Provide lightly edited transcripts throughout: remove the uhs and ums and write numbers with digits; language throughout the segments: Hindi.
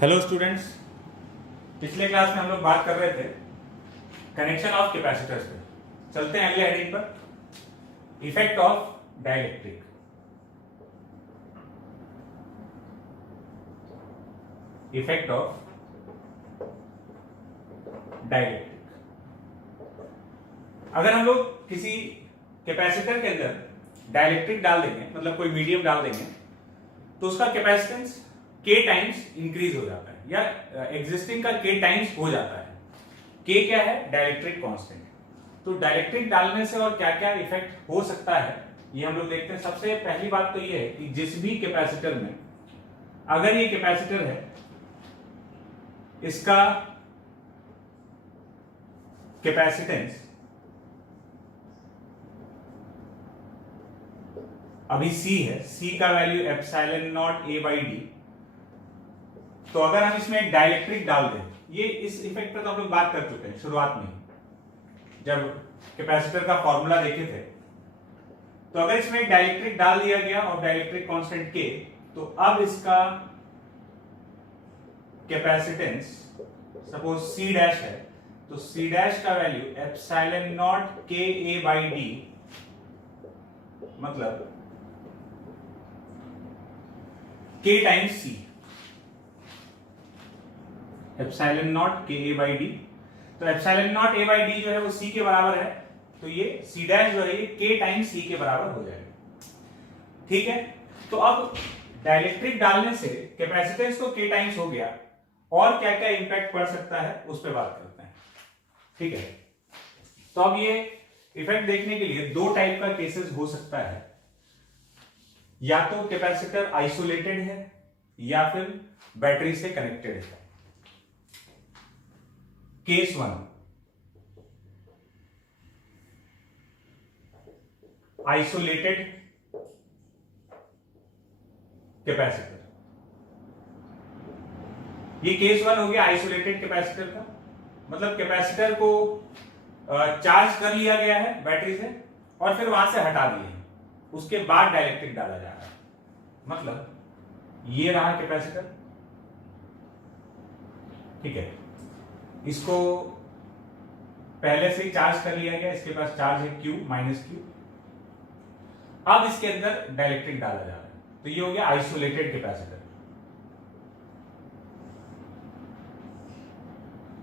हेलो स्टूडेंट्स, पिछले क्लास में हम लोग बात कर रहे थे कनेक्शन ऑफ कैपेसिटर्स पे। चलते हैं अगले हेडिंग पर, effect of dielectric. Effect of dielectric. अगर हम लोग किसी कैपेसिटर के अंदर डाइलेक्ट्रिक डाल देंगे, मतलब कोई मीडियम डाल देंगे, तो उसका कैपेसिटेंस k टाइम्स इंक्रीज हो जाता है या एग्जिस्टिंग का k टाइम्स हो जाता है। k क्या है? Dielectric constant. तो डाइलेक्ट्रिक डालने से और क्या क्या इफेक्ट हो सकता है ये हम लोग देखते हैं। सबसे पहली बात तो ये है कि जिस भी कैपेसिटर में, अगर ये कैपेसिटर है, इसका कैपेसिटेंस अभी C है, C का value epsilon not A by D. तो अगर हम इसमें एक डाइलेक्ट्रिक डाल दें, ये इस इफेक्ट पर तो हम लोग बात कर चुके हैं शुरुआत में, जब कैपेसिटर का फॉर्मूला देखे थे। तो अगर इसमें एक डाइलेक्ट्रिक डाल दिया गया और डाइलेक्ट्रिक कांस्टेंट K, तो अब इसका कैपेसिटेंस सपोज C डैश है, तो C डैश का value epsilon not K A by D, मतलब K times C, epsilon not के ए बाई डी। तो epsilon not a by D जो है वो C के बराबर है, तो ये C डैश जो है ये K टाइम्स C के बराबर हो जाएगा। ठीक है, तो अब डाइलेक्ट्रिक डालने से कैपेसिटेंस तो K टाइम्स हो गया, और क्या क्या इंपैक्ट पड़ सकता है उस पर बात करते हैं। ठीक है, तो अब ये इफेक्ट देखने के लिए दो टाइप का केसेस हो सकता है, या तो कैपेसिटर आइसोलेटेड है या फिर बैटरी से कनेक्टेड है। Case 1, isolated capacitor. ये केस 1 हो गया आइसोलेटेड कैपेसिटर का, मतलब कैपेसिटर को चार्ज कर लिया गया है बैटरी से और फिर वहां से हटा दिए, उसके बाद डाइलेक्ट्रिक डाला जा रहा है। मतलब ये रहा कैपेसिटर, ठीक है, इसको पहले से ही चार्ज कर लिया गया, इसके पास चार्ज है Q माइनस Q। अब इसके अंदर डाइलेक्ट्रिक डाला जा रहा है, तो ये हो गया आइसोलेटेड कैपेसिटर।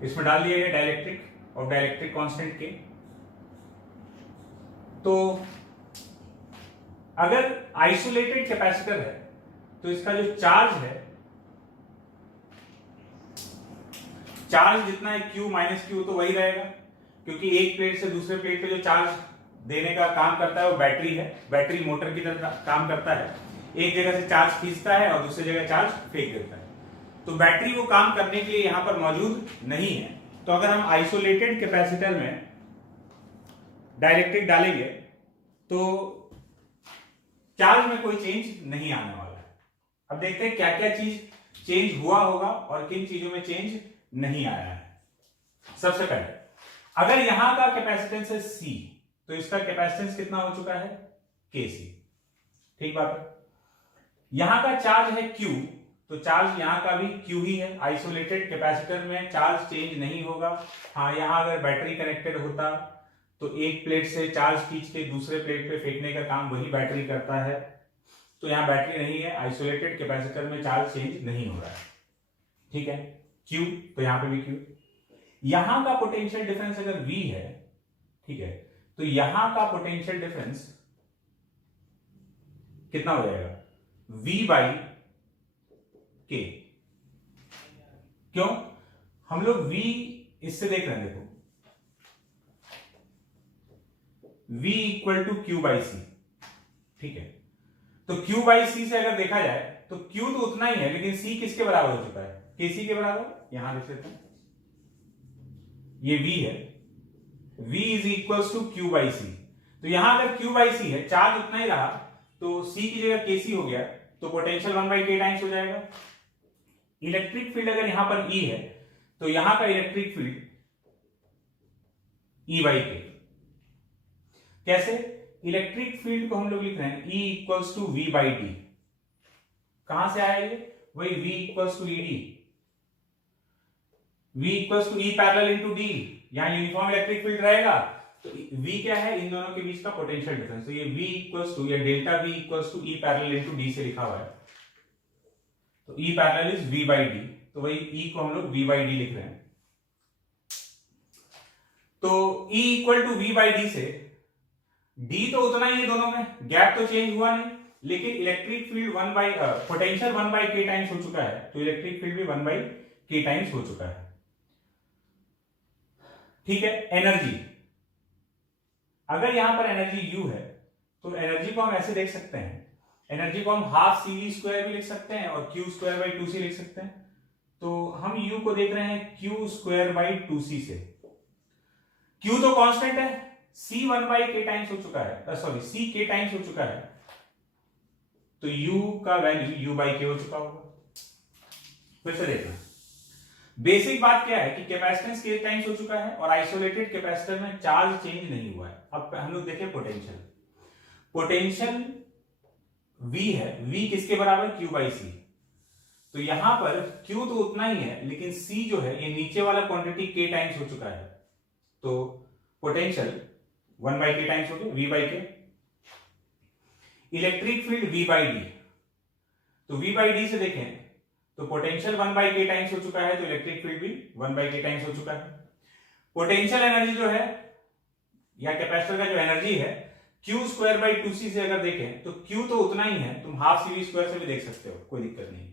इसमें डाल दिया गया डाइलेक्ट्रिक और डाइलेक्ट्रिक कांस्टेंट K। तो अगर आइसोलेटेड कैपेसिटर है तो इसका जो चार्ज है, चार्ज जितना है Q माइनस Q तो वही रहेगा, क्योंकि एक प्लेट से दूसरे प्लेट पे जो चार्ज देने का काम करता है वो बैटरी है, बैटरी मोटर की तरह काम करता है, एक जगह से चार्ज खींचता है और दूसरी जगह चार्ज फेंक देता है। तो बैटरी वो काम करने के लिए यहां पर मौजूद नहीं है। तो अगर हम आइसोलेटेड कैपेसिटर में डाइलेक्ट्रिक डालेंगे तो चार्ज में कोई चेंज नहीं आने वाला है। अब देखते हैं क्या क्या चीज चेंज हुआ होगा और किन चीजों में चेंज नहीं आया है। सबसे पहले अगर यहां का कैपेसिटेंस है C, तो इसका कैपेसिटेंस कितना हो चुका है? Kc। ठीक बात है। यहां का चार्ज है Q, तो चार्ज यहां का भी Q ही है। आइसोलेटेड कैपेसिटर में चार्ज चेंज नहीं होगा। हाँ, यहां अगर बैटरी कनेक्टेड होता तो एक प्लेट से चार्ज खींच के दूसरे प्लेट पे फेंकने का काम वही बैटरी करता है। तो यहां बैटरी नहीं है, आइसोलेटेड कैपेसिटर में चार्ज चेंज नहीं हो रहा है। ठीक है, Q, तो यहां पे भी Q। यहां का पोटेंशियल डिफरेंस अगर V है, ठीक है, तो यहां का पोटेंशियल डिफरेंस कितना हो जाएगा? V by K। क्यों? हम लोग V इससे देख रहे हैं, देखो V equal to Q by C। ठीक है, तो Q बाई C से अगर देखा जाए तो Q तो उतना ही है, लेकिन C किसके बराबर हो चुका है? Kc के बराबर। यहां लिख लेते हैं, ये V है, V is equal to Q by C। तो यहां अगर Q बाई C है, चार्ज उतना ही रहा, तो C की जगह Kc हो गया, तो पोटेंशियल 1 बाई K टाइम्स हो जाएगा। इलेक्ट्रिक फील्ड अगर यहां पर E है, तो यहां का electric field E by K। कैसे? इलेक्ट्रिक फील्ड को हम लोग लिख रहे हैं E equals to V by D. कहां से आया ये? वही V equals to ED, V equals to E parallel into D, यहाँ यूनिफॉर्म इलेक्ट्रिक फील्ड रहेगा तो V क्या है, इन दोनों के बीच का पोटेंशियल डिफरेंस। तो ये V इक्वल्स टू या delta V equals to E parallel into D से लिखा हुआ है, तो E parallel is V by D, तो वही E को हम लोग V बाई डी लिख रहे हैं। तो E equal to V by D से D तो उतना ही है, दोनों में गैप तो चेंज हुआ नहीं, लेकिन इलेक्ट्रिक फील्ड पोटेंशियल 1 बाई के टाइम्स हो चुका है, तो इलेक्ट्रिक फील्ड भी 1 बाई के टाइम्स हो चुका है। ठीक है, एनर्जी, अगर यहां पर एनर्जी U है तो एनर्जी को हम ऐसे देख सकते हैं, एनर्जी को हम हाफ CV स्क्वायर भी लिख सकते हैं और Q स्क्वायर बाई 2C लिख सकते हैं। तो हम U को देख रहे हैं Q स्क्वायर बाई 2C से, Q तो कांस्टेंट है, C 1 बाई के टाइम्स हो चुका है, सॉरी C के टाइम्स हो चुका है, तो U का वैल्यू U बाई के हो चुका होगा। फिर से देखना, बेसिक बात क्या है कि कैपेसिटेंस के टाइम्स हो चुका है और आइसोलेटेड कैपेसिटर में चार्ज चेंज नहीं हुआ है। अब हम लोग देखें पोटेंशियल, पोटेंशियल V है, V किसके बराबर, Q बाई C, तो यहां पर Q तो उतना ही है, लेकिन C जो है ये नीचे वाला क्वांटिटी K टाइम्स हो चुका है, तो पोटेंशियल 1 बाई के टाइम्स हो गया V बाई के। Electric field V by D, तो V बाई डी से देखें तो पोटेंशियल 1 बाई के टाइम्स हो चुका है, तो इलेक्ट्रिक फील्ड भी 1 बाई के टाइम्स हो चुका है। पोटेंशियल एनर्जी जो है या कैपेसिटर का जो एनर्जी है Q स्क्वायर बाई 2C से अगर देखें तो Q तो उतना ही है, तुम हाफ CV स्क्वायर से भी देख सकते हो, कोई दिक्कत नहीं।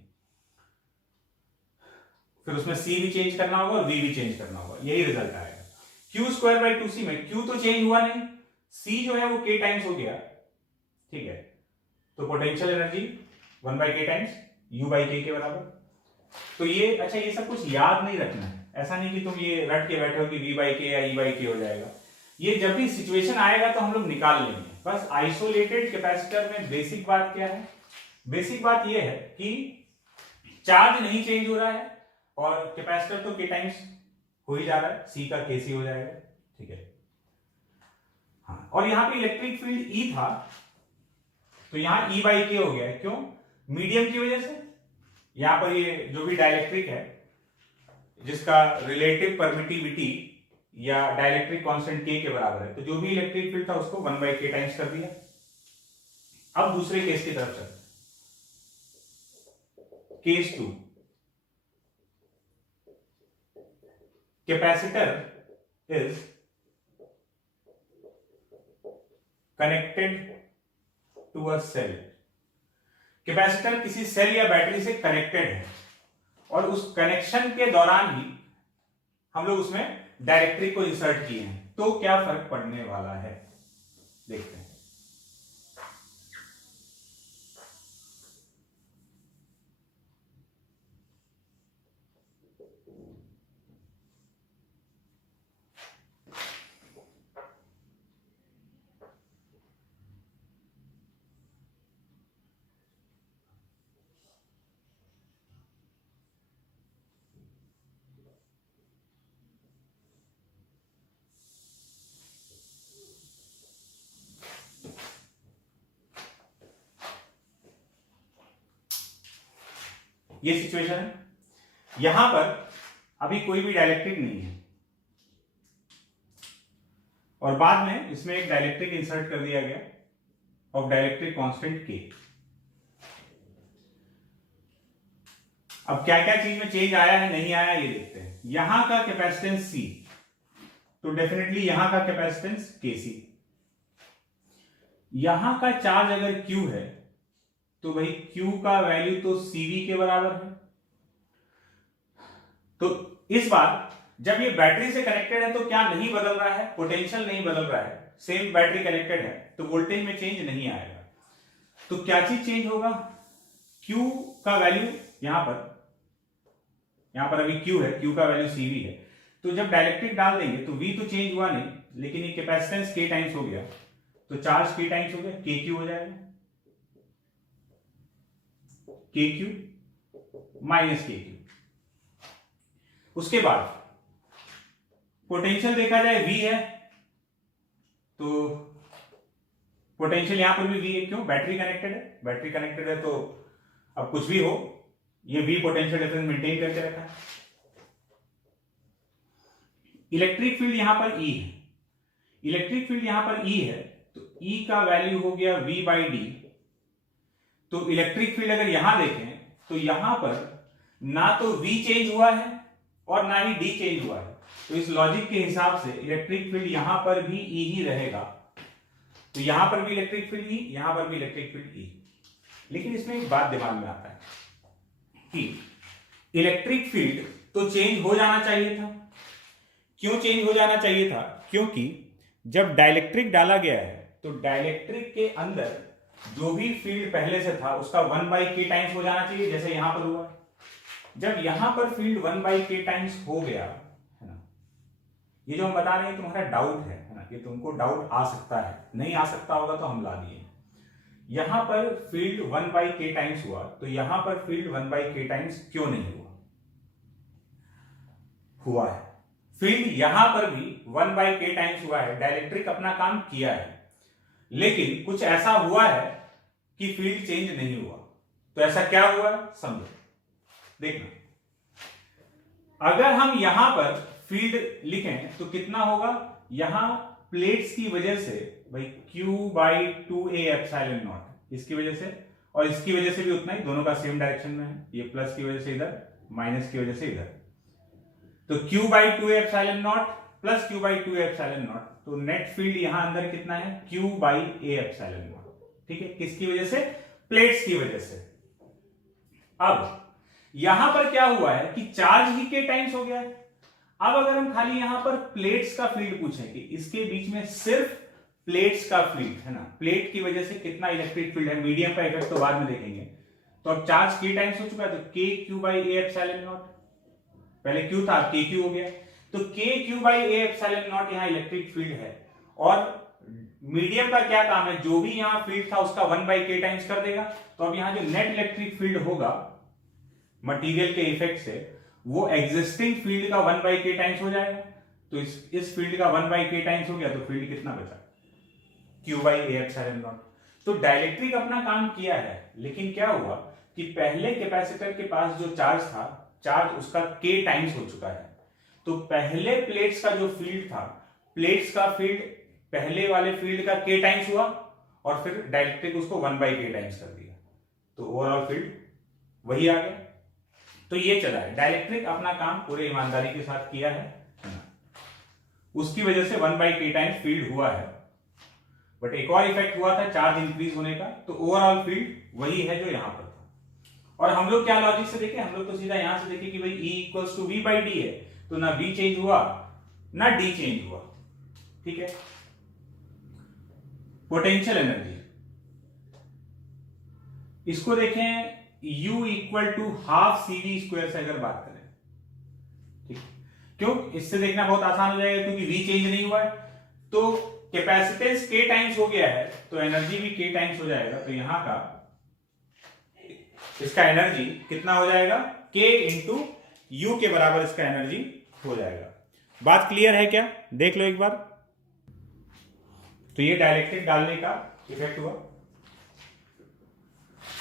फिर उसमें C भी चेंज करना होगा और V भी चेंज करना होगा, यही रिजल्ट आएगा। Q स्क्वायर बाई 2C में Q तो चेंज हुआ नहीं, C जो है वो K टाइम्स हो गया, ठीक है, तो पोटेंशियल एनर्जी 1 बाई के टाइम्स U बाई के बराबर। तो ये अच्छा, ये सब कुछ याद नहीं रखना है, ऐसा नहीं कि तुम ये रट के बैठे हो कि V बाई के या E बाई के हो जाएगा, ये जब भी सिचुएशन आएगा तो हम लोग निकाल लेंगे। बस आइसोलेटेड कैपेसिटर में बेसिक बात क्या है, बेसिक बात ये है कि चार्ज नहीं चेंज हो रहा है और कैपेसिटर तो के टाइम्स हो ही जा रहा है, C का KC हो जाएगा, ठीक है। हाँ, और यहां पे इलेक्ट्रिक फील्ड E था तो यहां E बाई के हो गया है, क्यों, मीडियम की वजह से। यहां पर ये जो भी डाइलेक्ट्रिक है जिसका रिलेटिव परमिटिविटी या डाइलेक्ट्रिक कांस्टेंट K के बराबर है, तो जो भी इलेक्ट्रिक फील्ड था उसको 1 बाई के टाइम्स कर दिया। अब दूसरे केस की तरफ चलते, case 2, capacitor is connected to a cell, capacitor किसी सेल या बैटरी से कनेक्टेड है और उस कनेक्शन के दौरान ही हम लोग उसमें डाइलेक्ट्रिक को इंसर्ट किए हैं, तो क्या फर्क पड़ने वाला है, देखते हैं। ये सिचुएशन है, यहां पर अभी कोई भी डाइलेक्ट्रिक नहीं है और बाद में इसमें एक डाइलेक्ट्रिक इंसर्ट कर दिया गया ऑफ डाइलेक्ट्रिक कांस्टेंट K। अब क्या क्या चीज में चेंज आया है नहीं आया ये देखते हैं। यहां का कैपेसिटेंस C, तो डेफिनेटली यहां का कैपेसिटेंस KC। यहां का चार्ज अगर Q है तो भाई Q का वैल्यू तो CV के बराबर है। तो इस बार जब ये बैटरी से कनेक्टेड है तो क्या नहीं बदल रहा है, पोटेंशियल नहीं बदल रहा है, सेम बैटरी कनेक्टेड है तो वोल्टेज में चेंज नहीं आएगा। तो क्या चीज चेंज होगा, Q का वैल्यू यहां पर अभी Q है, Q का वैल्यू CV है, तो जब डाइलेक्ट्रिक डाल देंगे तो V तो चेंज हुआ नहीं, लेकिन ये कैपेसिटेंस K टाइम्स हो गया, तो चार्ज K टाइम्स हो गया, KQ हो जाएगा, KQ माइनस KQ। उसके बाद पोटेंशियल देखा जाए V है, तो पोटेंशियल यहां पर भी V है, क्यों, बैटरी कनेक्टेड है, बैटरी कनेक्टेड है तो अब कुछ भी हो ये V पोटेंशियल डिफरेंस मेंटेन करके रखा है। इलेक्ट्रिक फील्ड यहां पर E है, इलेक्ट्रिक फील्ड यहां पर E है, तो E का वैल्यू हो गया V/d। तो इलेक्ट्रिक फील्ड अगर यहां देखें तो यहां पर ना तो V चेंज हुआ है और ना ही D चेंज हुआ है, तो इस लॉजिक के हिसाब से इलेक्ट्रिक फील्ड यहां पर भी E ही रहेगा। तो यहां पर भी इलेक्ट्रिक फील्ड E, यहां पर भी इलेक्ट्रिक फील्ड E। लेकिन इसमें एक बात दिमाग में आता है कि इलेक्ट्रिक फील्ड तो चेंज हो जाना चाहिए था। क्यों चेंज हो जाना चाहिए था? क्योंकि जब डाइलेक्ट्रिक डाला गया है तो डाइलेक्ट्रिक के अंदर जो भी फील्ड पहले से था उसका 1/k टाइम्स हो जाना चाहिए, जैसे यहां पर हुआ। जब यहां पर फील्ड 1/k टाइम्स हो गया है ना, ये जो हम बता रहे हैं तुम्हारा डाउट है ना, ये तुमको डाउट आ सकता है, नहीं आ सकता होगा तो हम ला दिए। यहां पर फील्ड 1/k टाइम्स हुआ, तो यहां पर फील्ड 1/k टाइम्स क्यों नहीं हुआ? हुआ है। फील्ड यहां पर भी 1/k टाइम्स हुआ है, डाइलेक्ट्रिक अपना काम किया है, लेकिन कुछ ऐसा हुआ है कि फील्ड चेंज नहीं हुआ। तो ऐसा क्या हुआ समझो, देखना। अगर हम यहां पर फील्ड लिखें तो कितना होगा? यहां प्लेट्स की वजह से भाई Q/2A ε0, इसकी वजह से और इसकी वजह से भी उतना ही, दोनों का सेम डायरेक्शन में है। ये प्लस की वजह से इधर, माइनस की वजह से इधर। तो Q/2A ε0 प्लस Q/2A ε0, तो नेट फील्ड यहां अंदर कितना है? Q/A ε0। ठीक है, किसकी वजह से? प्लेट्स की वजह से। अब यहां पर क्या हुआ है कि चार्ज ही k टाइम्स हो गया है। अब अगर हम खाली यहां पर प्लेट्स का फील्ड पूछें कि इसके बीच में सिर्फ प्लेट्स का फील्ड है ना, प्लेट की वजह से कितना इलेक्ट्रिक फील्ड है, मीडियम का इफेक्ट तो बाद में देखेंगे। तो अब चार्ज k टाइम्स हो चुका है, तो KQ/A ε0, पहले Q था, KQ हो गया। तो KQ/A ε0 यहां इलेक्ट्रिक फील्ड है, और मीडियम का क्या काम है? जो भी यहां फील्ड था उसका 1/k टाइम्स कर देगा। तो अब यहां जो नेट इलेक्ट्रिक फील्ड होगा मटेरियल के इफेक्ट से, वो एग्जिस्टिंग फील्ड का 1/k टाइम्स हो जाएगा। तो इस फील्ड का 1/k टाइम्स हो गया, तो फील्ड कितना बचा? Q/A ε0। तो डाइलेक्ट्रिक अपना काम किया है, लेकिन क्या हुआ कि पहले कैपेसिटर के पास जो चार्ज था, चार्ज उसका k टाइम्स हो चुका है। तो पहले प्लेट्स का जो फील्ड था, प्लेट्स का फील्ड पहले वाले फील्ड का k टाइम्स हुआ, और फिर डाइलेक्ट्रिक उसको 1/k टाइम्स कर दिया, तो ओवरऑल फील्ड वही आ गया। तो ये चला है, डाइलेक्ट्रिक अपना काम पूरे ईमानदारी के साथ किया है, उसकी वजह से 1/k टाइम्स फील्ड हुआ है। बट एक और इफेक्ट हुआ था चार्ज इंक्रीज होने का, तो ओवरऑल फील्ड वही है जो यहां पर था। और हम लोग क्या लॉजिक से देखे? हम लोग तो सीधा यहां से देखे कि भाई E = V/d है, तो ना V चेंज हुआ ना D चेंज हुआ। ठीक है। पोटेंशियल एनर्जी, इसको देखें, U = ½ CV² से अगर बात करें, ठीक, क्यों? इससे देखना बहुत आसान हो जाएगा, क्योंकि V चेंज नहीं हुआ है, तो कैपेसिटेंस k टाइम्स हो गया है, तो एनर्जी भी k टाइम्स हो जाएगा। तो यहां का इसका एनर्जी कितना हो जाएगा? k × U के बराबर इसका एनर्जी हो जाएगा। बात क्लियर है क्या? देख लो एक बार। तो ये डाइलेक्ट्रिक डालने का इफेक्ट हुआ।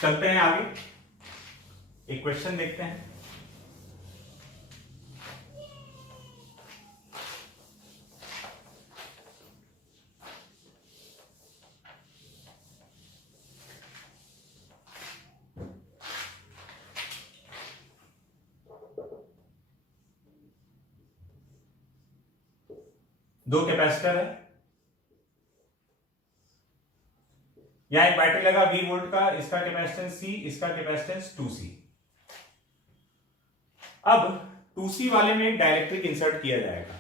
चलते हैं आगे, एक क्वेश्चन देखते हैं। दो कैपेसिटर है, यहां एक बैटरी लगा 20 वोल्ट का, इसका कैपेसिटेंस C, इसका कैपेसिटेंस 2C। अब 2C वाले में डाइलेक्ट्रिक इंसर्ट किया जाएगा।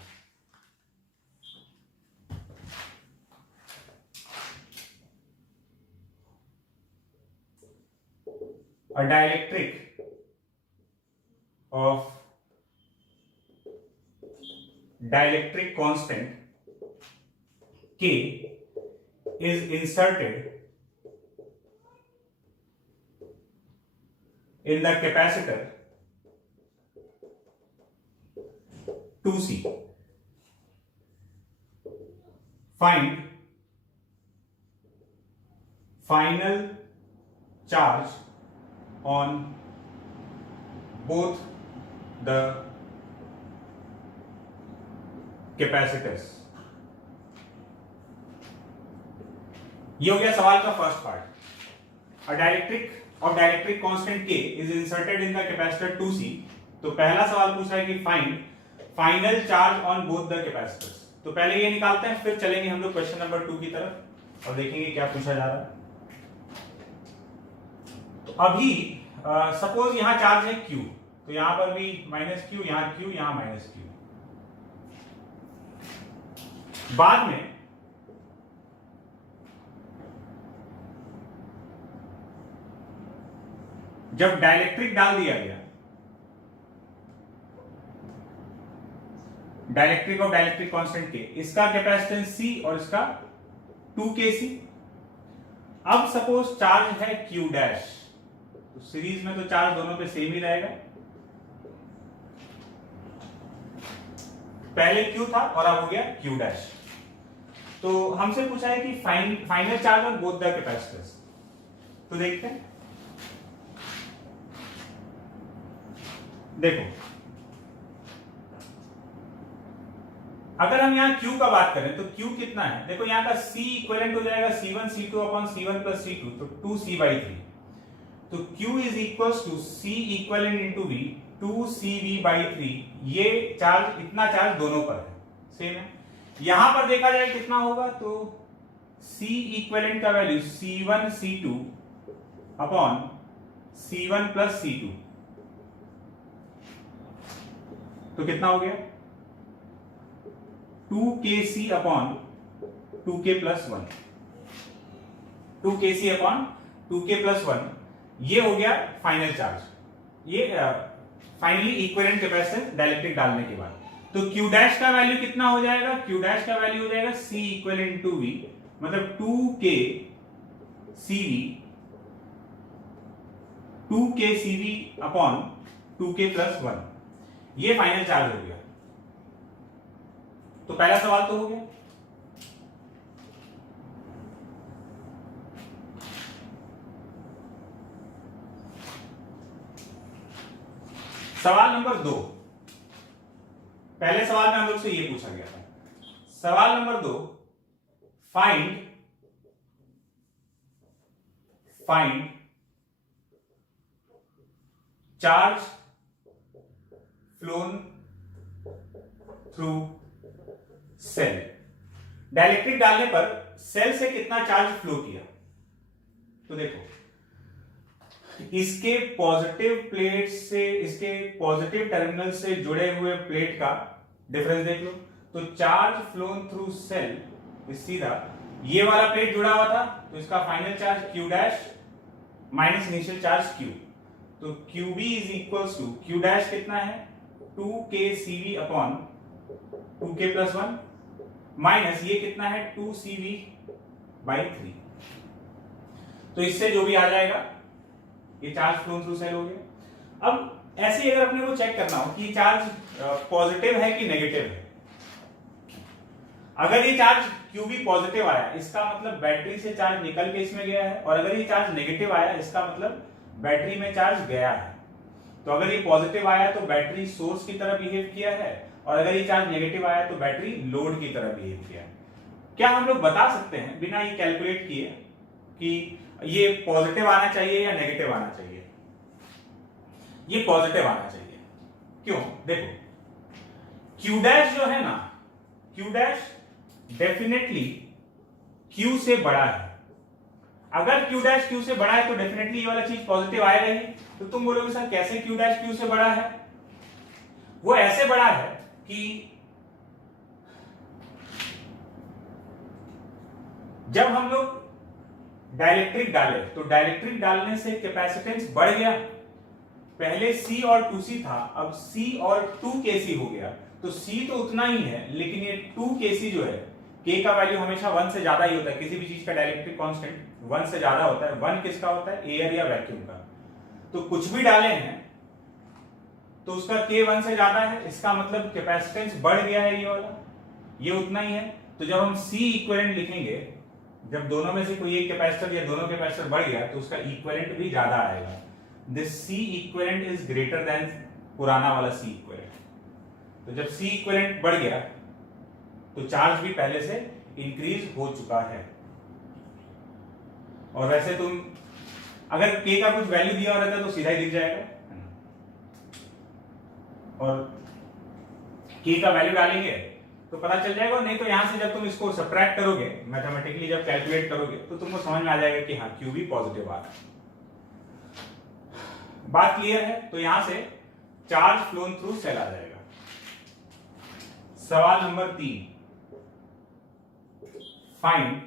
A dielectric of dielectric constant K is inserted in the capacitor 2C. Find final charge on both the capacitors. ये हो गया सवाल का first part. A dielectric constant K is inserted in the capacitor 2C। तो पहला सवाल पूछा है कि find final charge on both the capacitors. तो पहले ये निकालते हैं, फिर चलेंगे हम लोग क्वेश्चन नंबर 2 की तरफ और देखेंगे क्या पूछा जा रहा है। तो अभी सपोज यहां चार्ज है Q, तो यहां पर भी -Q, यहां Q, यहां -Q। बाद में जब डाइलेक्ट्रिक डाल दिया गया, डाइलेक्ट्रिक और डाइलेक्ट्रिक कांस्टेंट K, इसका कैपेसिटेंस C और इसका 2kC। अब सपोज चार्ज है Q डैश, तो सीरीज में तो चार्ज दोनों पे सेम ही रहेगा। पहले Q था और अब हो गया Q डैश। तो हमसे पूछा है कि final charge on both the capacitors. तो देखते हैं, देखो अगर हम यहां Q का बात करें तो Q कितना है, देखो यहां का C इक्विवेलेंट हो जाएगा C1 C2 upon C1 plus C2, तो 2C/3। तो Q is equals to C equivalent into V, 2CV/3। ये चार्ज, इतना चार्ज दोनों पर है, सेम है। यहां पर देखा जाए कितना होगा, तो C इक्विवेलेंट का value C1 C2 upon C1 plus C2, तो कितना हो गया 2kC upon 2k plus 1, 2kC upon 2k plus 1। ये हो गया फाइनल चार्ज। ये फाइनली इक्विवेलेंट कैपेसिटेंस डाइलेक्ट्रिक डालने के बाद। तो Q डैश का वैल्यू कितना हो जाएगा, Q डैश का वैल्यू हो जाएगा C इक्विवेलेंट टू V, मतलब 2kCV, 2kCV upon 2k plus 1। ये फाइनल चार्ज हो गया। तो पहला सवाल तो हो गया। सवाल नंबर 2, पहले सवाल में हम लोग से ये पूछा गया था। सवाल नंबर 2, find charge flown through cell. Dielectric डालने पर सेल से कितना चार्ज फ्लो किया। तो देखो इसके पॉजिटिव प्लेट से, इसके पॉजिटिव टर्मिनल से जुड़े हुए प्लेट का डिफरेंस देख लो। तो चार्ज फ्लोन थ्रू सेल सीधा ये वाला प्लेट जुड़ा हुआ था, तो इसका final charge Q dash minus initial charge Q। तो QB is equals to, Q dash कितना है 2kCV upon 2k plus 1 minus ये कितना है 2CV/3। तो इससे जो भी आ जाएगा, ये चार्ज फ्लो थ्रू सेल हो गया। अब ऐसे अगर अपने को चेक करना हो कि चार्ज पॉजिटिव है कि नेगेटिव है, अगर ये चार्ज QB पॉजिटिव आया, इसका मतलब बैटरी से चार्ज निकल के इसमें गया है, और अगर ये चार्ज नेगेटिव आया, इसका मतलब बैटरी में चार्ज गया है। तो अगर ये पॉजिटिव आया तो बैटरी सोर्स की तरह बिहेव किया है, और अगर ये चार्ज नेगेटिव आया तो बैटरी लोड की तरह बिहेव किया है। क्या हम लोग बता सकते हैं बिना ये कैलकुलेट किए कि ये पॉजिटिव आना चाहिए या नेगेटिव आना चाहिए? ये पॉजिटिव आना चाहिए। क्यों? देखो Q डैश जो है ना, Q डैश डेफिनेटली Q से बड़ा है। अगर Q डैश Q से बड़ा है तो डेफिनेटली ये वाला चीज पॉजिटिव आएगा ही। तो तुम बोलोगे सर कैसे Q डैश Q से बड़ा है? वो ऐसे बड़ा है कि जब हम लोग डाइलेक्ट्रिक डाले तो डाइलेक्ट्रिक डालने से कैपेसिटेंस बढ़ गया। पहले C और 2C था, अब C और 2kC हो गया। तो C तो उतना ही है, लेकिन ये 2kC जो है, K का वैल्यू हमेशा 1 से ज्यादा ही होता है। किसी भी चीज का डाइलेक्ट्रिक कांस्टेंट 1 से ज्यादा होता है। 1 किसका होता है? एयर या वैक्यूम का। तो कुछ भी डाले हैं तो उसका K 1 से ज्यादा है, इसका मतलब कैपेसिटेंस बढ़ गया है। ये वाला ये उतना ही है। तो जब हम C इक्विवेलेंट लिखेंगे, जब दोनों में से कोई एक कैपेसिटर या दोनों कैपेसिटर बढ़ गया तो उसका इक्विवेलेंट भी ज्यादा आएगा। This C equivalent is greater than पुराना वाला C इक्विवेलेंट। तो जब C इक्विवेलेंट बढ़ गया तो चार्ज भी पहले से इंक्रीज हो चुका है। और वैसे तुम अगर k का कुछ वैल्यू दिया रहता है तो सीधा ही दिख जाएगा, और k का वैल्यू डालेंगे तो पता चल जाएगा, नहीं तो यहां से जब तुम इसको सब्ट्रैक्ट करोगे मैथमेटिकली, जब कैलकुलेट करोगे तो तुमको समझ में आ जाएगा कि हाँ q भी पॉजिटिव आ रहा है। बात क्लियर है? तो यहां से चार्ज फ्लोन थ्रू सेल आ जाएगा। सवाल नंबर 3, find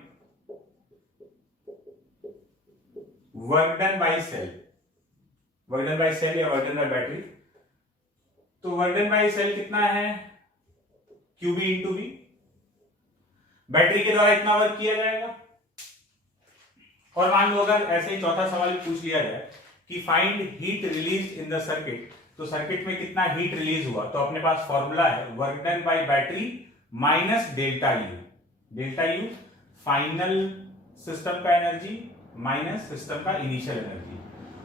work done by cell. Work done by cell या वर्क डन बाय बैटरी। तो वर्क डन बाय सेल कितना है? QB into V। बैटरी के द्वारा इतना वर्क किया जाएगा। और मान लो अगर ऐसे ही चौथा सवाल पूछ लिया जाए कि find heat release in the circuit, तो सर्किट में कितना हीट रिलीज हुआ, तो अपने पास फॉर्मूला है work done by battery minus delta U. Delta U final system का एनर्जी माइनस सिस्टम का इनिशियल एनर्जी।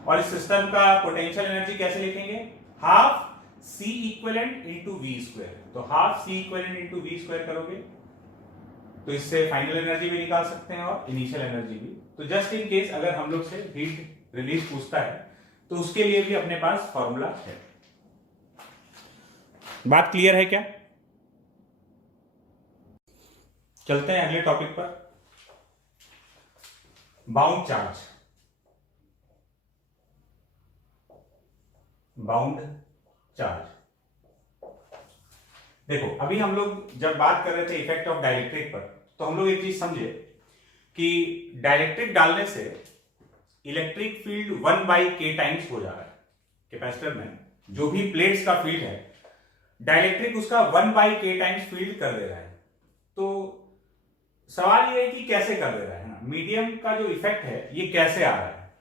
और इस सिस्टम का पोटेंशियल एनर्जी कैसे लिखेंगे? Half C equivalent into V square. तो half C equivalent into V square करोगे तो इससे फाइनल एनर्जी भी निकाल सकते हैं और इनिशियल एनर्जी भी। तो जस्ट इन केस अगर हम लोग से हीट रिलीज पूछता है तो उसके लिए भी अपने पास फॉर्मूला है। बात क्लियर है क्या? चलते हैं अगले टॉपिक पर, बाउंड चार्ज। बाउंड चार्ज देखो, अभी हम लोग जब बात कर रहे थे इफेक्ट ऑफ डाइलेक्ट्रिक पर, तो हम लोग एक चीज समझे कि डाइलेक्ट्रिक डालने से इलेक्ट्रिक फील्ड 1/k टाइम्स हो जा रहा है। कैपेसिटर में जो भी प्लेट्स का फील्ड है, डाइलेक्ट्रिक उसका 1/k टाइम्स फील्ड कर दे रहा है। तो सवाल ये है कि कैसे कर दे रहा है ना, मीडियम का जो इफेक्ट है ये कैसे आ रहा है,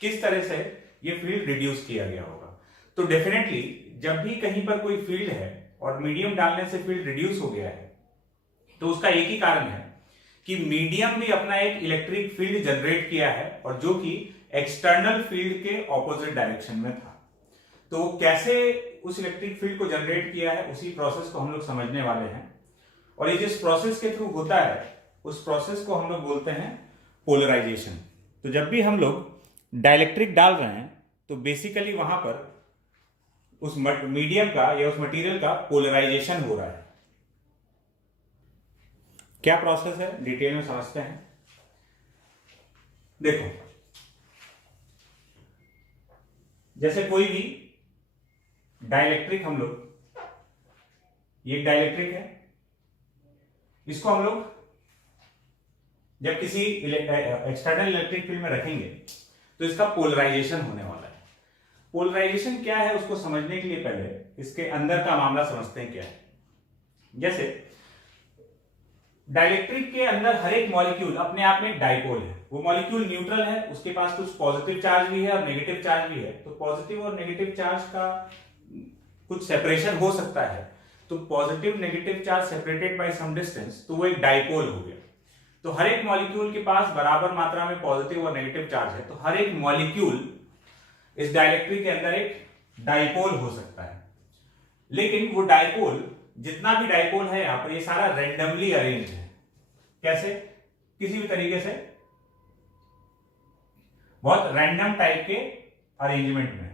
किस तरह से ये फील्ड रिड्यूस किया गया होगा। तो डेफिनेटली जब भी कहीं पर कोई फील्ड है और मीडियम डालने से फील्ड रिड्यूस हो गया है, तो उसका एक ही कारण है कि मीडियम भी अपना एक इलेक्ट्रिक फील्ड जनरेट किया है, और जो कि एक्सटर्नल फील्ड के ऑपोजिट डायरेक्शन में था। तो कैसे उस इलेक्ट्रिक फील्ड को जनरेट किया है, उसी प्रोसेस को हम लोग समझने वाले हैं। और ये जिस प्रोसेस के थ्रू होता है उस प्रोसेस को हम लोग बोलते हैं पोलराइजेशन। तो जब भी हम लोग डाइलेक्ट्रिक डाल रहे हैं तो बेसिकली वहां पर उस मीडियम का या उस मटेरियल का पोलराइजेशन हो रहा है। क्या प्रोसेस है डिटेल में समझते हैं। देखो, जैसे कोई भी डाइलेक्ट्रिक, हम लोग ये डाइलेक्ट्रिक है, इसको हम लोग जब किसी एक्सटर्नल इलेक्ट्रिक फील्ड में रखेंगे तो इसका पोलराइजेशन होने वाला है। पोलराइजेशन क्या है उसको समझने के लिए पहले इसके अंदर का मामला समझते हैं क्या है। जैसे डाइलेक्ट्रिक के अंदर हर एक मॉलिक्यूल अपने आप में डाइपोल है। वो मॉलिक्यूल न्यूट्रल है, उसके पास कुछ पॉजिटिव चार्ज भी है और नेगेटिव चार्ज भी है। तो पॉजिटिव और नेगेटिव चार्ज का कुछ सेपरेशन हो सकता है, तो positive negative charge separated by some distance, तो वो एक डाइपोल हो गया। तो हर एक मॉलिक्यूल के पास बराबर मात्रा में पॉजिटिव और नेगेटिव चार्ज है, तो हर एक मॉलिक्यूल इस डाइलेक्ट्रिक के अंदर एक डाइपोल हो सकता है। लेकिन वो डाइपोल, जितना भी डाइपोल है यहां पर, ये सारा रैंडमली अरेंज है। कैसे? किसी भी तरीके से बहुत रैंडम टाइप के अरेंजमेंट में।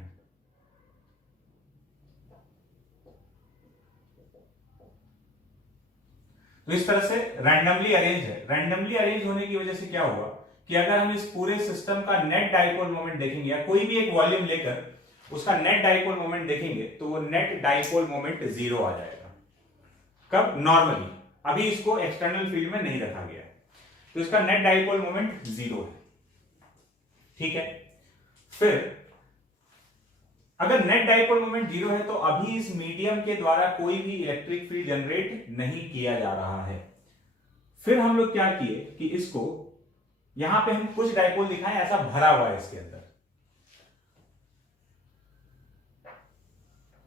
तो इस तरह से रैंडमली अरेंज है। रैंडमली अरेंज होने की वजह से क्या हुआ कि अगर हम इस पूरे सिस्टम का नेट डाइपोल मोमेंट देखेंगे, या कोई भी एक वॉल्यूम लेकर उसका नेट डाइपोल मोमेंट देखेंगे, तो वो नेट डाइपोल मोमेंट 0 आ जाएगा। कब? नॉर्मली। अभी इसको एक्सटर्नल फील्ड में नहीं रखा गया, तो इसका नेट डाइपोल मोमेंट 0 है। ठीक है। फिर अगर नेट डाइपोल मोमेंट 0 है तो अभी इस मीडियम के द्वारा कोई भी इलेक्ट्रिक फील्ड जनरेट नहीं किया जा रहा है। फिर हम लोग क्या किए कि इसको यहां पे हम कुछ डाइपोल दिखाएं, ऐसा भरा हुआ है इसके अंदर,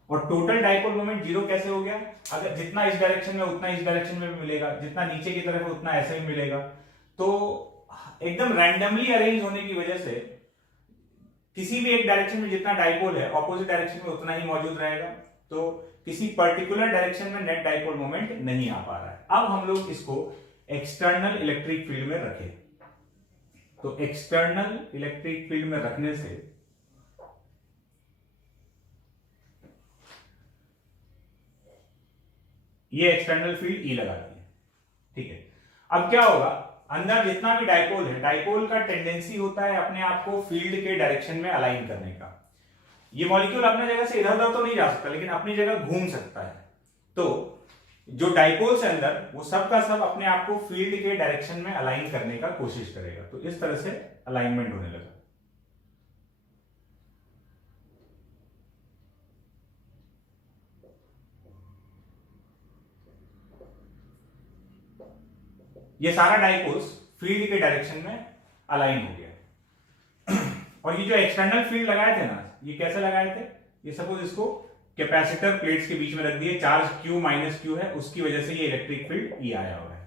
और टोटल डाइपोल मोमेंट 0 कैसे हो गया? अगर जितना इस डायरेक्शन में उतना इस डायरेक्शन में भी मिलेगा, जितना नीचे की तरफ है उतना ऐसे भी मिलेगा। तो एकदम रैंडमली अरेंज होने की वजह से किसी भी एक डायरेक्शन में जितना डाइपोल है, ऑपोजिट डायरेक्शन में उतना ही मौजूद रहेगा। तो किसी पर्टिकुलर डायरेक्शन में नेट डाइपोल मोमेंट नहीं आ पा रहा है। अब हम लोग इसको एक्सटर्नल इलेक्ट्रिक फील्ड में रखें, तो एक्सटर्नल इलेक्ट्रिक फील्ड में रखने से ये एक्सटर्नल फील्ड ई लगा दिए, ठीक है। अब क्या होगा, अंदर जितना भी डाइपोल है, डाइपोल का टेंडेंसी होता है अपने आप को फील्ड के डायरेक्शन में अलाइन करने का। ये मॉलिक्यूल अपने जगह से इधर उधर तो नहीं जा सकता, लेकिन अपनी जगह घूम सकता है। तो जो डाइपोल्स है अंदर, वो सब का सब अपने आप को फील्ड के डायरेक्शन में अलाइन करने का कोशिश करेगा। तो इस तरह से अलाइनमेंट होने लगा। ये सारा डाइपोल्स फील्ड के डायरेक्शन में अलाइन हो गया। और ये जो एक्सटर्नल फील्ड लगाए थे ना, ये कैसे लगाए थे, ये सपोज इसको कैपेसिटर प्लेट्स के बीच में रख दिए, चार्ज Q माइनस Q है, उसकी वजह से ये इलेक्ट्रिक फील्ड E आया हुआ है।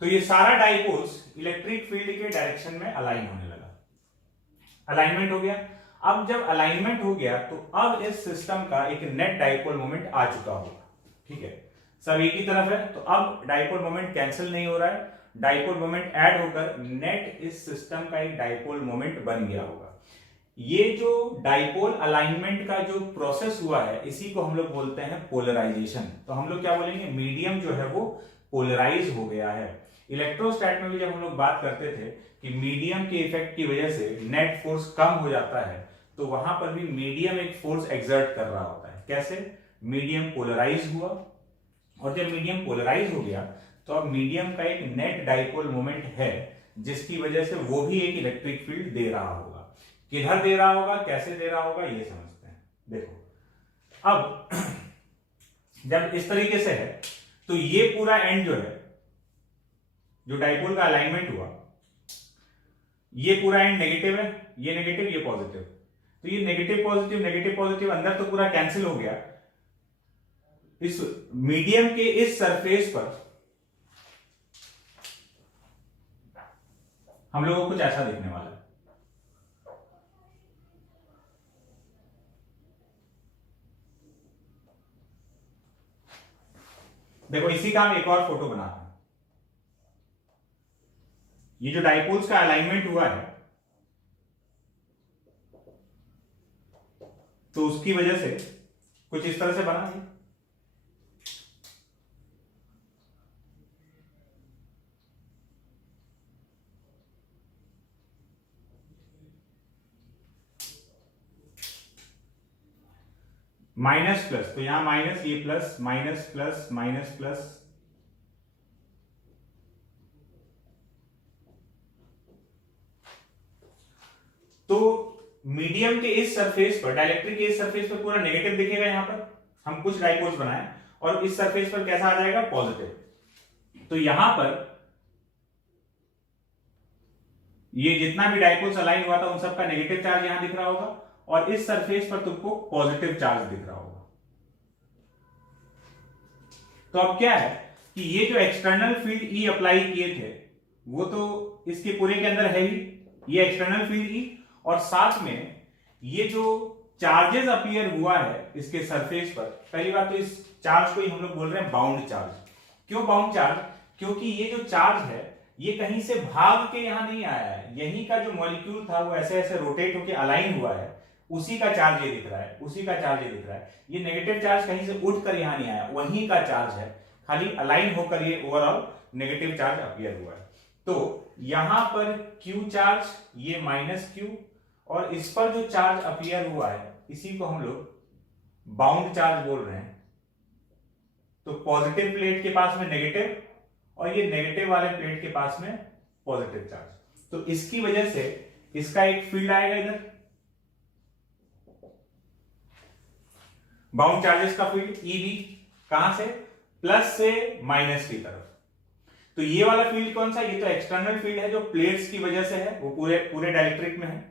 तो ये सारा डाइपोल्स इलेक्ट्रिक फील्ड के डायरेक्शन में अलाइन होने लगा, अलाइनमेंट हो गया। अब जब अलाइनमेंट हो गया तो अब इस सिस्टम का एक नेट डाइपोल मोमेंट आ चुका होगा, ठीक है। सब एक ही तरफ है, तो अब डाइपोल मोमेंट कैंसिल नहीं हो रहा है, डाइपोल मोमेंट ऐड होकर नेट इस सिस्टम का एक डाइपोल मोमेंट बन गया होगा। ये जो डाइपोल अलाइनमेंट का जो प्रोसेस हुआ है, इसी को हम लोग बोलते हैं पोलराइजेशन। तो हम लोग क्या बोलेंगे, मीडियम जो है वो पोलराइज हो गया है। इलेक्ट्रोस्टैट में भी जब हम लोग बात करते थे कि मीडियम के इफेक्ट की वजह से नेट फोर्स कम हो जाता है, तो वहां पर भी मीडियम एक फोर्स एक्सर्ट कर रहा होता है। कैसे, मीडियम पोलराइज हुआ, और जब मीडियम पोलराइज हो गया तो अब मीडियम का एक नेट डाइपोल मोमेंट है, जिसकी वजह से वो भी एक इलेक्ट्रिक फील्ड दे रहा होगा। किधर दे रहा होगा, कैसे दे रहा होगा, ये समझते हैं। देखो अब जब इस तरीके से है, तो ये पूरा एंड जो है, जो डाइपोल का अलाइनमेंट हुआ, ये पूरा एंड नेगेटिव है, ये नेगेटिव, ये पॉजिटिव। तो ये नेगेटिव पॉजिटिव नेगेटिव पॉजिटिव अंदर तो पूरा कैंसिल हो गया। इस मीडियम के इस सरफेस पर हम लोगों को कुछ ऐसा दिखने वाला है। देखो इसी का हम एक और फोटो बनाते हैं। ये जो डाइपोल्स का अलाइनमेंट हुआ है, तो उसकी वजह से कुछ इस तरह से बना है। माइनस प्लस, तो यहां माइनस, ये plus, minus plus minus plus. तो मीडियम के इस सरफेस पर, डाइलेक्ट्रिक के इस सरफेस पर पूरा नेगेटिव दिखेगा। यहां पर हम कुछ डाइपोल्स बनाए और इस सरफेस पर कैसा आ जाएगा, पॉजिटिव। तो यहां पर ये जितना भी डाइपोल्स अलाइन हुआ था, उन सबका नेगेटिव चार्ज यहां दिख रहा होगा, और इस सरफेस पर तुमको पॉजिटिव चार्ज दिख रहा होगा। तो अब क्या है कि ये जो एक्सटर्नल फील्ड ई अप्लाई किए थे, वो तो इसके पूरे के अंदर है ही, ये एक्सटर्नल फील्ड ई, और साथ में ये जो चार्जेस अपीयर हुआ है इसके सरफेस पर, पहली बात तो इस चार्ज को ही हम लोग बोल रहे हैं बाउंड चार्ज। क्यों बाउंड चार्ज, क्योंकि ये जो चार्ज है ये कहीं से भाग के यहां नहीं आया है, यहीं का जो मॉलिक्यूल था वो ऐसे ऐसे रोटेट होकर अलाइन हुआ है, उसी का चार्ज ये दिख रहा है, उसी का चार्ज ये दिख रहा है। ये नेगेटिव चार्ज कहीं से उठकर यहां नहीं आया, वहीं का चार्ज है, खाली अलाइन होकर ये ओवरऑल नेगेटिव चार्ज अपीयर हुआ है। तो यहां पर Q चार्ज, ये माइनस Q, और इस पर जो चार्ज अपीयर हुआ है इसी को हम लोग बाउंड चार्ज बोल रहे हैं। तो पॉजिटिव प्लेट के पास में नेगेटिव, और ये नेगेटिव वाले प्लेट के पास में पॉजिटिव चार्ज। तो इसकी वजह से इसका एक फील्ड आएगा इधर, बाउंड चार्जेस का फील्ड EB, कहां से, प्लस से माइनस की तरफ। तो ये वाला फील्ड कौन सा, ये तो एक्सटर्नल फील्ड है जो प्लेट्स की वजह से है, वो पूरे पूरे डाइलेक्ट्रिक में है।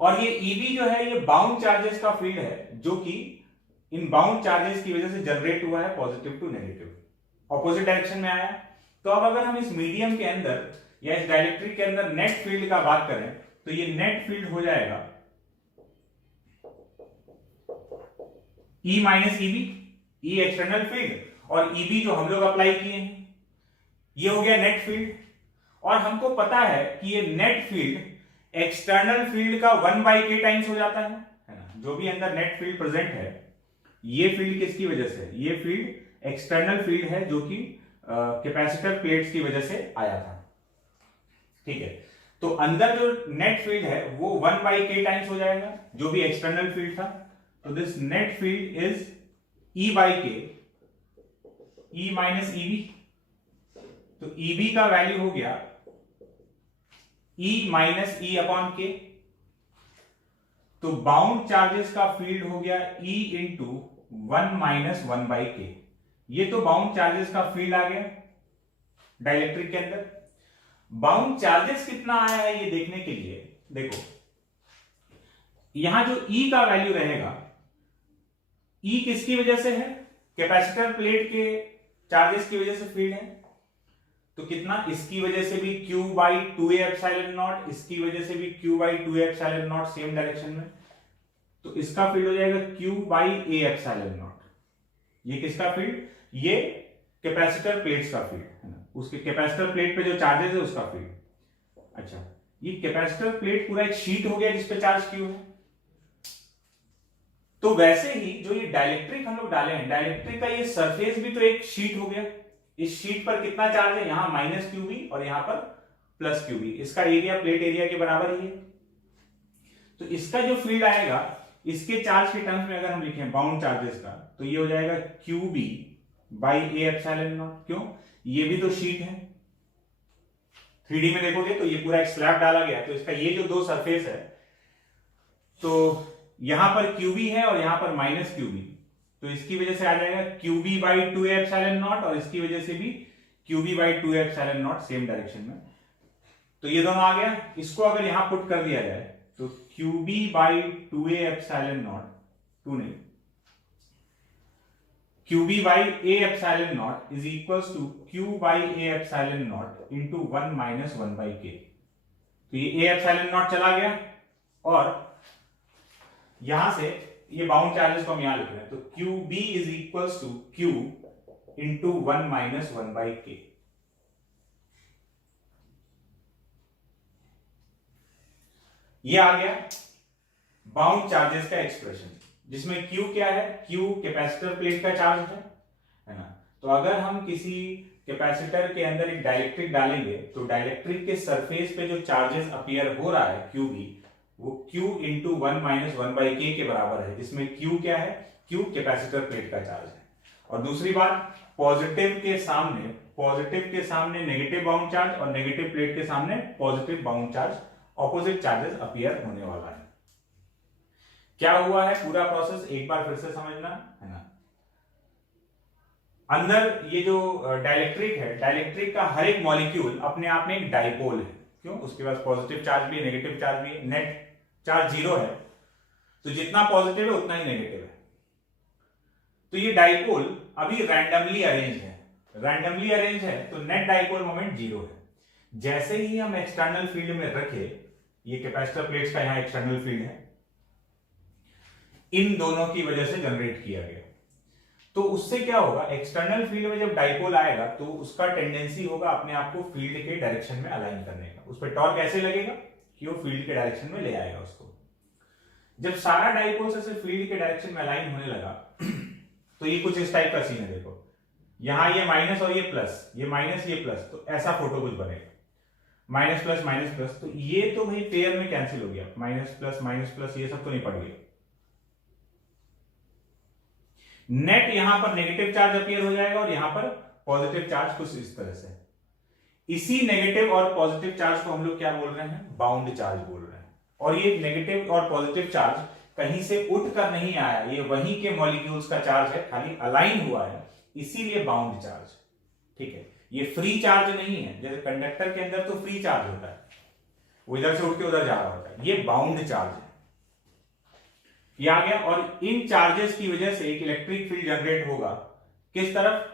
और ये EB जो है ये बाउंड चार्जेस का फील्ड है, जो कि इन बाउंड चार्जेस की वजह से जनरेट हुआ है positive to negative, opposite direction में आया। तो अब अगर हम इस मीडियम के अंदर या इस डाइलेक्ट्रिक के अंदर नेट फील्ड का बात करें, तो ये नेट फील्ड हो जाएगा E माइनस ईबी, ई एक्सटर्नल फील्ड और ईबी जो हम लोग अप्लाई किए हैं, ये हो गया नेट फील्ड। और हमको पता है कि ये नेट फील्ड एक्सटर्नल फील्ड का 1/k टाइम्स हो जाता है ना। जो भी अंदर नेट फील्ड प्रेजेंट है, ये फील्ड किसकी वजह से, ये फील्ड एक्सटर्नल फील्ड है जो कि कैपेसिटर प्लेट्स की वजह से आया था, ठीक है। तो अंदर जो नेट फील्ड है वो 1/k टाइम्स हो जाएगा जो भी एक्सटर्नल फील्ड था। तो this net field is E/k, E minus EB. तो ईबी का वैल्यू हो गया E माइनस ई अपॉन के। तो बाउंड चार्जेस का फील्ड हो गया E इंटू 1 माइनस 1/k। ये तो बाउंड चार्जेस का फील्ड आ गया डाइलेक्ट्रिक के अंदर। बाउंड चार्जेस कितना आया है ये देखने के लिए देखो, यहां जो E का वैल्यू रहेगा, E किसकी वजह से है, कैपेसिटर प्लेट के चार्जेस की वजह से फील्ड है। तो कितना, इसकी वजह से भी Q/2A एप्सिलॉन नॉट, इसकी वजह से भी Q/2A epsilon not same direction में। तो इसका फील्ड हो जाएगा Q/A एप्सिलॉन नॉट। ये किसका फील्ड, ये कैपेसिटर प्लेट्स का फील्ड है ना, उसके कैपेसिटर प्लेट पे जो चार्जेस है उसका फील्ड। अच्छा, ये कैपेसिटर प्लेट पूरा एक शीट हो गया जिसपे चार्ज Q है। तो वैसे ही जो ये डाइलेक्ट्रिक हम लोग डाले हैं, डाइलेक्ट्रिक का ये सरफेस भी तो एक शीट हो गया। इस शीट पर कितना चार्ज है, यहां माइनस QB और यहां पर प्लस QB। इसका एरिया प्लेट एरिया के बराबर ही है। तो इसका जो फील्ड आएगा, इसके चार्ज के टर्म्स में अगर हम लिखें बाउंड चार्जेस का, तो ये हो जाएगा QB/A एप्सिलॉन नॉट। क्यों, ये भी तो शीट है। 3D में देखोगे तो ये पूरा एक स्लैब डाला गया, तो इसका ये जो दो सरफेस है, तो यहां पर QB है और यहां पर माइनस QB, तो इसकी वजह से आ जाएगा QB/2A एप्सिलॉन नॉट और इसकी वजह से भी QB/2A epsilon not same direction में। तो ये दोनों आ गया। इसको अगर यहां पुट कर दिया जाए तो QB/2A एप्सिलॉन नॉट, टू नहीं, QB/A epsilon naught is equals to Q/A epsilon naught into 1 minus 1/k। तो ये A एप्सिलॉन नॉट चला गया और यहां से ये बाउंड चार्जेस को हम यहां लिख रहे हैं। तो QB is equals to Q into 1 minus 1/k। ये आ गया बाउंड चार्जेस का एक्सप्रेशन, जिसमें Q क्या है, Q कैपेसिटर प्लेट का चार्ज है ना। तो अगर हम किसी कैपेसिटर के अंदर एक डाइलेक्ट्रिक डालेंगे तो डाइलेक्ट्रिक के सरफेस पे जो चार्जेस अपीयर हो रहा है QB, वो Q इंटू 1 माइनस 1/k के बराबर है, जिसमें Q क्या है, Q कैपेसिटर प्लेट का चार्ज है। और दूसरी बात, पॉजिटिव के सामने नेगेटिव बाउंड चार्ज और नेगेटिव प्लेट के सामने positive bound charge, opposite charges appear होने वाला है। क्या हुआ है पूरा प्रोसेस एक बार फिर से समझना है ना। अंदर ये जो डाइलेक्ट्रिक है, डाइलेक्ट्रिक का हर एक मॉलिक्यूल अपने आप में एक डाइपोल है। क्यों, उसके पास पॉजिटिव चार्ज भी है, नेगेटिव चार्ज भी है, नेट चार्ज 0 है, तो जितना पॉजिटिव है उतना ही नेगेटिव है। तो ये डाइपोल अभी रैंडमली अरेंज है, तो नेट डाइपोल मोमेंट 0 है। जैसे ही हम एक्सटर्नल फील्ड में रखे, ये कैपेसिटर प्लेट्स का यहां एक्सटर्नल फील्ड है, इन दोनों की वजह से जनरेट किया गया। तो उससे क्या होगा, एक्सटर्नल फील्ड में जब डाइपोल आएगा तो उसका टेंडेंसी होगा अपने आप को फील्ड के डायरेक्शन में अलाइन करने का। उस पर टॉर्क ऐसे लगेगा कि वो फील्ड के डायरेक्शन में ले आएगा उसको। जब सारा डाइपोल से फील्ड के डायरेक्शन में अलाइन होने लगा तो ये कुछ इस टाइप का सीन है। देखो यहां ये माइनस और ये प्लस, ये माइनस ये प्लस, तो ऐसा फोटो कुछ बनेगा, माइनस प्लस। तो ये तो भाई पेयर में कैंसिल हो गया, माइनस प्लस ये सब तो नहीं पड़ गया। नेट यहां पर नेगेटिव चार्ज अपीयर हो जाएगा और यहां पर पॉजिटिव चार्ज कुछ इस तरह से। इसी नेगेटिव और पॉजिटिव चार्ज को हम लोग क्या बोल रहे हैं, बाउंड चार्ज बोल रहे हैं। और ये नेगेटिव और पॉजिटिव चार्ज कहीं से उठ कर नहीं आया, ये वहीं के मॉलिक्यूल्स का चार्ज है, खाली अलाइन हुआ है, इसीलिए बाउंड चार्ज। ठीक है, ये फ्री चार्ज नहीं है। जैसे कंडक्टर के अंदर तो फ्री चार्ज होता है, वो इधर से उठ के उधर जा रहा होता है, ये बाउंड चार्ज है। ये आ गया। और इन चार्जेस की वजह से एक इलेक्ट्रिक फील्ड जनरेट होगा, किस तरफ,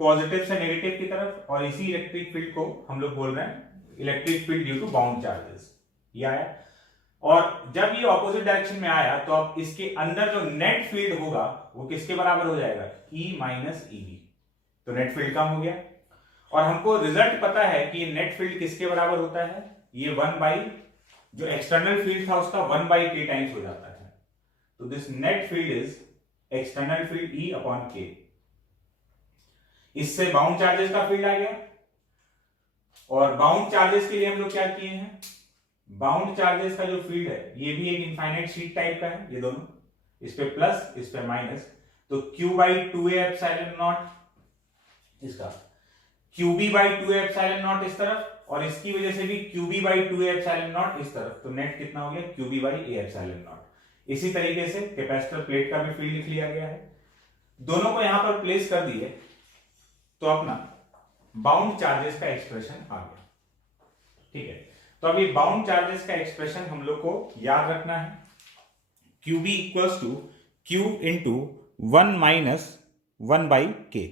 पॉजिटिव से नेगेटिव की तरफ। और इसी इलेक्ट्रिक फील्ड को हम लोग बोल रहे हैं electric field due to bound charges. ये आया। और जब ये ऑपोजिट डायरेक्शन में आया तो अब इसके अंदर जो नेट फील्ड होगा वो किसके बराबर हो जाएगा, E माइनस EB। तो नेट फील्ड कम हो गया और हमको रिजल्ट पता है कि ये नेट फील्ड किसके बराबर होता है, ये 1 बाई जो एक्सटर्नल फील्ड था उसका 1 बाई K टाइम्स हो जाता है। तो this net field is external field E upon K। इससे बाउंड चार्जेस का फील्ड आ गया और बाउंड चार्जेस के लिए हम लोग क्या किए हैं, बाउंड चार्जेस का जो फील्ड है ये भी एक इनफाइनाइट शीट टाइप का है, ये दोनों, इस पे प्लस इस पे माइनस, तो Q by 2A epsilon not, इसका QB by 2A epsilon not इस तरफ और इसकी वजह से भी QB by 2A epsilon not इस तरफ, तो नेट कितना हो गया QB by A epsilon not. इसी तरीके से कैपेसिटर प्लेट का भी फील्ड लिख लिया गया है, दोनों को यहां पर प्लेस कर दिए तो अपना बाउंड चार्जेस का एक्सप्रेशन आ गया। ठीक है, तो अभी बाउंड चार्जेस का एक्सप्रेशन हम लोग को याद रखना है, QB equals to Q into 1 minus 1 by K।